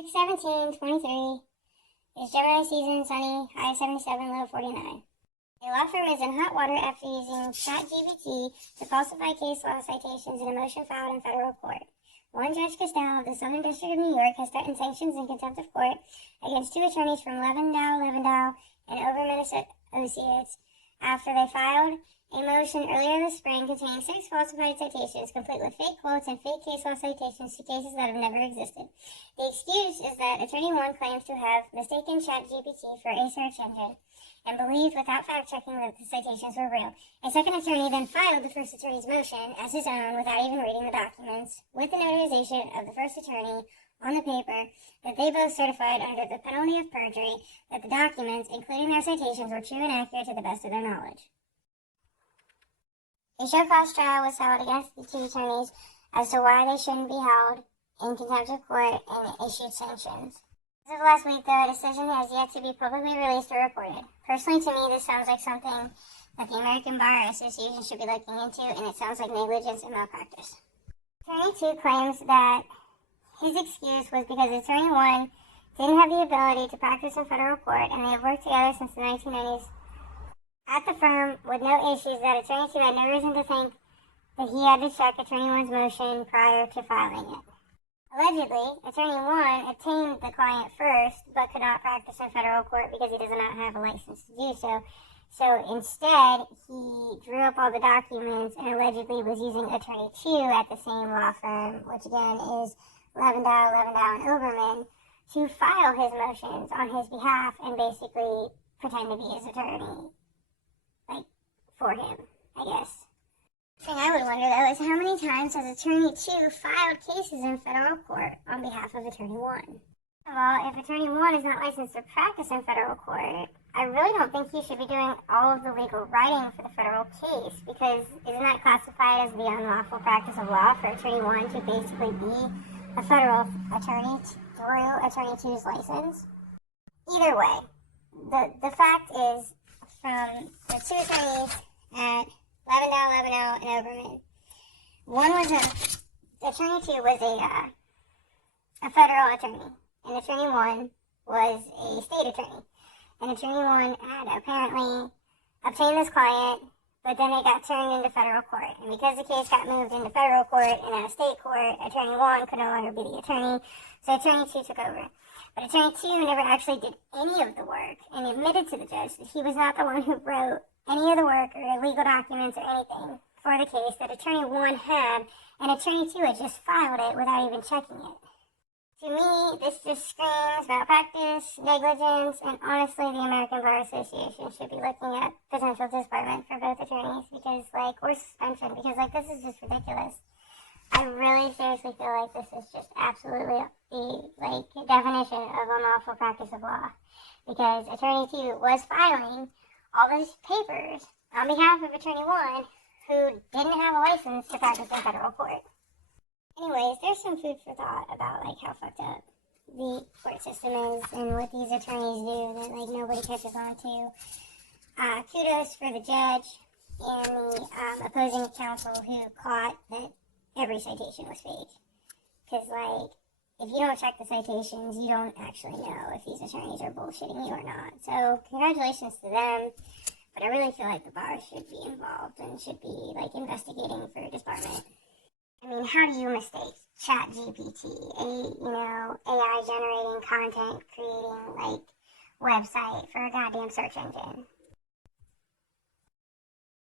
6/17/23 is Gemini season, sunny, high 77, low 49. A law firm is in hot water after using ChatGPT to falsify case law citations in a motion filed in federal court. One Judge Castell of the Southern District of New York has threatened sanctions and contempt of court against two attorneys from Levendow and Overman Associates after they filed a motion earlier this spring containing 6 falsified citations, complete with fake quotes and fake case law citations to cases that have never existed. The excuse is that Attorney 1 claims to have mistaken ChatGPT for a search engine and believed without fact-checking that the citations were real. A second attorney then filed the first attorney's motion as his own without even reading the documents, with the notarization of the first attorney on the paper that they both certified under the penalty of perjury that the documents, including their citations, were true and accurate to the best of their knowledge. A show-cause trial was held against the two attorneys as to why they shouldn't be held in contempt of court and issued sanctions. As of last week, though, a decision has yet to be publicly released or reported. Personally, to me, this sounds like something that the American Bar Association should be looking into, and it sounds like negligence and malpractice. Attorney 2 claims that his excuse was because Attorney 1 didn't have the ability to practice in federal court, and they have worked together since the 1990s at the firm with no issues, that Attorney 2 had no reason to think that he had to check Attorney 1's motion prior to filing it. Allegedly, Attorney 1 obtained the client first, but could not practice in federal court because he does not have a license to do so. So instead, he drew up all the documents and allegedly was using Attorney 2 at the same law firm, which again is Levendow and Overman, to file his motions on his behalf and basically pretend to be his attorney, for him, I guess. The thing I would wonder, though, is how many times has Attorney 2 filed cases in federal court on behalf of Attorney 1? First of all, if Attorney 1 is not licensed to practice in federal court, I really don't think he should be doing all of the legal writing for the federal case, because isn't that classified as the unlawful practice of law for Attorney 1 to basically be a federal attorney through Attorney 2's license? Either way, the fact is, from the two attorneys at Levendow and Overman, Attorney 2 was a federal attorney, and Attorney 1 was a state attorney. And Attorney 1 had apparently obtained this client, but then it got turned into federal court. And because the case got moved into federal court and out of state court, Attorney 1 could no longer be the attorney, so Attorney 2 took over. But Attorney 2 never actually did any of the work and admitted to the judge that he was not the one who wrote any of the work or legal documents or anything for the case, that Attorney 1 had, and Attorney 2 had just filed it without even checking it. To me, this just screams malpractice, negligence, and honestly, the American Bar Association should be looking at potential disbarment for both attorneys, or suspension, because, this is just ridiculous. I really seriously feel like this is just absolutely the, definition of unlawful practice of law, because Attorney 2 was filing all these papers on behalf of Attorney 1, who didn't have a license to practice in federal court. Anyways, there's some food for thought about, how fucked up the court system is and what these attorneys do that, nobody catches on to. Kudos for the judge and the opposing counsel who caught that every citation was fake. Because, if you don't check the citations, you don't actually know if these attorneys are bullshitting you or not. So, congratulations to them. But I really feel like the bar should be involved and should be, investigating for disbarment. I mean, how do you mistake ChatGPT, AI generating content, creating, website for a goddamn search engine?